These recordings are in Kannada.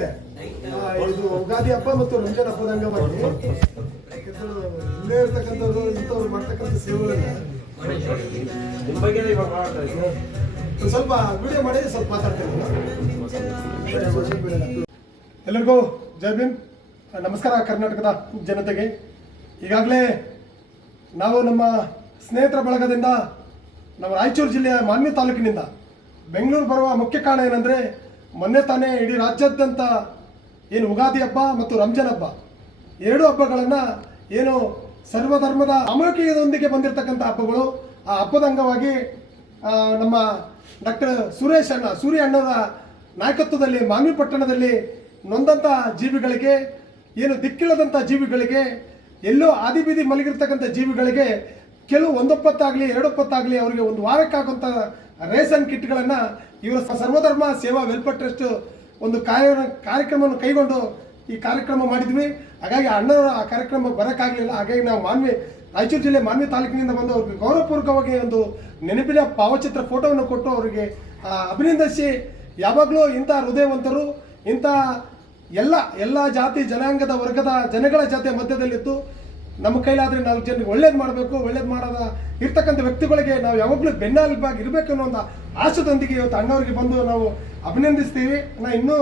ಓಕೆ, ಇದು ಯುಗಾದಿ ಹಬ್ಬ ಮತ್ತು ರಂಜಾನ್ ಹಬ್ಬದ ಅಂಗವಾಗಿ ಇಲ್ಲೇ ಇರ್ತಕ್ಕಂಥವ್ರು ಇಂಥವ್ರು ಮಾಡ್ತಕ್ಕಂಥ ಸೇವೆಗಳನ್ನ ಸ್ವಲ್ಪ ವಿಡಿಯೋ ಮಾಡಿ ಸ್ವಲ್ಪ ಮಾತಾಡ್ತೇನೆ. ಎಲ್ಲರಿಗೂ ಜೈ ಭೀಮ್, ನಮಸ್ಕಾರ ಕರ್ನಾಟಕದ ಜನತೆಗೆ. ಈಗಾಗಲೇ ನಾವು ನಮ್ಮ ಸ್ನೇಹಿತರ ಬಳಗದಿಂದ ನಮ್ಮ ರಾಯಚೂರು ಜಿಲ್ಲೆಯ ಮಾನ್ವಿ ತಾಲೂಕಿನಿಂದ ಬೆಂಗಳೂರು ಬರುವ ಮುಖ್ಯ ಕಾರಣ ಏನಂದರೆ, ಮೊನ್ನೆ ತಾನೇ ಇಡೀ ರಾಜ್ಯಾದ್ಯಂತ ಏನು ಯುಗಾದಿ ಹಬ್ಬ ಮತ್ತು ರಂಜಾನ್ ಹಬ್ಬ ಎರಡು ಹಬ್ಬಗಳನ್ನು ಏನು ಸರ್ವಧರ್ಮದ ಸಾಮೂಹಿಕತೆಯೊಂದಿಗೆ ಬಂದಿರತಕ್ಕಂಥ ಹಬ್ಬಗಳು. ಆ ಹಬ್ಬದ ಅಂಗವಾಗಿ ನಮ್ಮ ಡಾಕ್ಟರ್ ಸೂರ್ಯ ಅಣ್ಣವರ ನಾಯಕತ್ವದಲ್ಲಿ ಮಾನ್ವಿ ಪಟ್ಟಣದಲ್ಲಿ ನೊಂದಂಥ ಜೀವಿಗಳಿಗೆ, ಏನು ದಿಕ್ಕಿಲ್ಲದಂಥ ಜೀವಿಗಳಿಗೆ, ಎಲ್ಲೋ ಆದಿಬೀದಿ ಮಲಗಿರ್ತಕ್ಕಂಥ ಜೀವಿಗಳಿಗೆ ಕೆಲವು ಒಂದೊಪ್ಪತ್ತಾಗಲಿ ಎರಡೊಪ್ಪತ್ತಾಗಲಿ ಅವರಿಗೆ ಒಂದು ವಾರಕ್ಕಾಗುವಂಥ ರೇಷನ್ ಕಿಟ್ಗಳನ್ನು ಇವರು ಸರ್ವಧರ್ಮ ಸೇವಾ ವೆಲ್ಫೇರ್ ಟ್ರಸ್ಟ್ ಒಂದು ಕಾರ್ಯಕ್ರಮವನ್ನು ಕೈಗೊಂಡು ಈ ಕಾರ್ಯಕ್ರಮ ಮಾಡಿದ್ವಿ. ಹಾಗಾಗಿ ಅಣ್ಣವರು ಆ ಕಾರ್ಯಕ್ರಮ ಬರೋಕ್ಕಾಗಲಿಲ್ಲ. ಹಾಗಾಗಿ ನಾವು ರಾಯಚೂರು ಜಿಲ್ಲೆ ಮಾನ್ವಿ ತಾಲೂಕಿನಿಂದ ಬಂದು ಅವ್ರಿಗೆ ಗೌರವಪೂರ್ವಕವಾಗಿ ಒಂದು ನೆನಪಿನ ಭಾವಚಿತ್ರ ಫೋಟೋವನ್ನು ಕೊಟ್ಟು ಅವರಿಗೆ ಅಭಿನಂದಿಸಿ, ಯಾವಾಗಲೂ ಇಂಥ ಹೃದಯವಂತರು, ಇಂಥ ಎಲ್ಲ ಜಾತಿ ಜನಾಂಗದ ವರ್ಗದ ಜನಗಳ ಜೊತೆ ಮಧ್ಯದಲ್ಲಿತ್ತು ನಮ್ಮ ಕೈಲಾದರೆ 4 ಜನರಿಗೆ ಒಳ್ಳೇದು ಮಾಡಬೇಕು, ಒಳ್ಳೇದು ಮಾಡೋದ ಇರ್ತಕ್ಕಂಥ ವ್ಯಕ್ತಿಗಳಿಗೆ ನಾವು ಯಾವಾಗಲೂ ಬೆನ್ನೆಲುಬಾಗಿ ಇರಬೇಕು ಅನ್ನೋ ಒಂದು ಆಶಯದೊಂದಿಗೆ ಇವತ್ತು ಅಣ್ಣವರಿಗೆ ಬಂದು ನಾವು ಅಭಿನಂದಿಸ್ತೀವಿ. ಇನ್ನೂ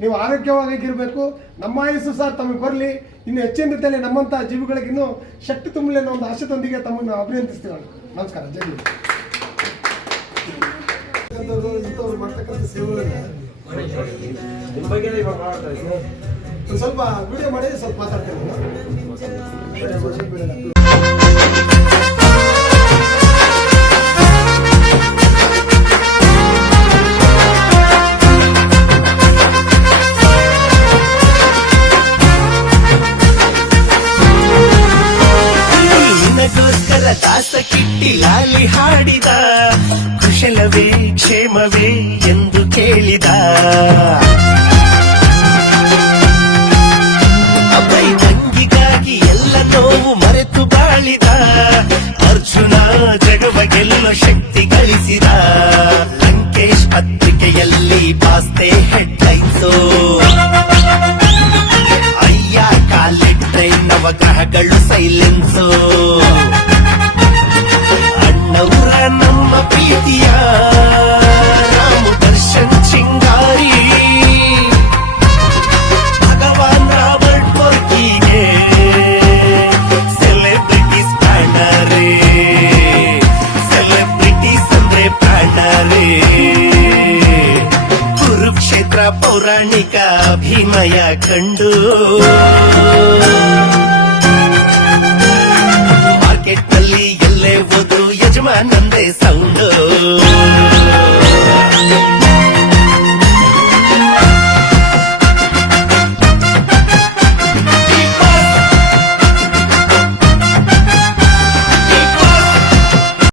ನೀವು ಆರೋಗ್ಯವಾಗಿರಬೇಕು, ನಮ್ಮ ಆಯಸ್ಸು ಸಹ ತಮಗೆ ಬರಲಿ, ಇನ್ನು ಹೆಚ್ಚಿನ ರೀತಿಯಲ್ಲಿ ನಮ್ಮಂಥ ಜೀವಿಗಳಿಗೆ ಇನ್ನೂ ಶಕ್ತಿ ತುಂಬಲಿ ಅನ್ನೋ ಒಂದು ಆಶಯದೊಂದಿಗೆ ತಮ್ಮನ್ನು ಅಭಿನಂದಿಸ್ತೀವಿ. ನಮಸ್ಕಾರ, ಜೈ ಹಿಂದ್. ಇಂಥವ್ರು ಮಾಡ್ತಕ್ಕಂಥ ಸೇವೆಗಳನ್ನ ಸ್ವಲ್ಪ ವಿಡಿಯೋ ಮಾಡಿ ಸ್ವಲ್ಪ ಮಾತಾಡ್ತೇನೆ. ನಿನಗೋಸ್ಕರ ದಾಸ ಕಿಟ್ಟಿ ಲಾಲಿ ಹಾಡಿದ, ಕುಶಲವೇ ಕ್ಷೇಮವೇ ಎಂದು ಕೇಳಿದ, ಅಭಯ ತಂಗಿಗಾಗಿ ಎಲ್ಲ ನೋವು ಮರೆತು ಬಾಳಿದ, ಅರ್ಜುನ ಜಗವ ಗೆಲ್ಲೋ ಶಕ್ತಿ ಗಳಿಸಿದ, ಲಂಕೇಶ್ ಪತ್ರಿಕೆಯಲ್ಲಿ ಬಾಸ್ತೆ ಹೆಡ್ಲೈನ್ಸು, ಅಯ್ಯ ಕಾಲಿಟ್ರೆ ನವಗ್ರಹಗಳು ಸೈಲೆನ್ಸು, ಅಣ್ಣವರ ನಮ್ಮ ಪ್ರೀತಿಯ ರಾಮ ದರ್ಶನ್ ಚಿಂಗಾರಿ, ಭಗವಾನ್ ರಾಬರ್ಟ್ ವರ್ಕಿಗೆ ಸೆಲೆಬ್ರಿಟೀಸ್ ಬ್ಯಾನರೇ, ಸೆಲೆಬ್ರಿಟೀಸ್ ಅಂದ್ರೆ ಬ್ಯಾನರೇ, ಕುರುಕ್ಷೇತ್ರ ಪೌರಾಣಿಕ ಅಭಿನಯ ಕಂಡು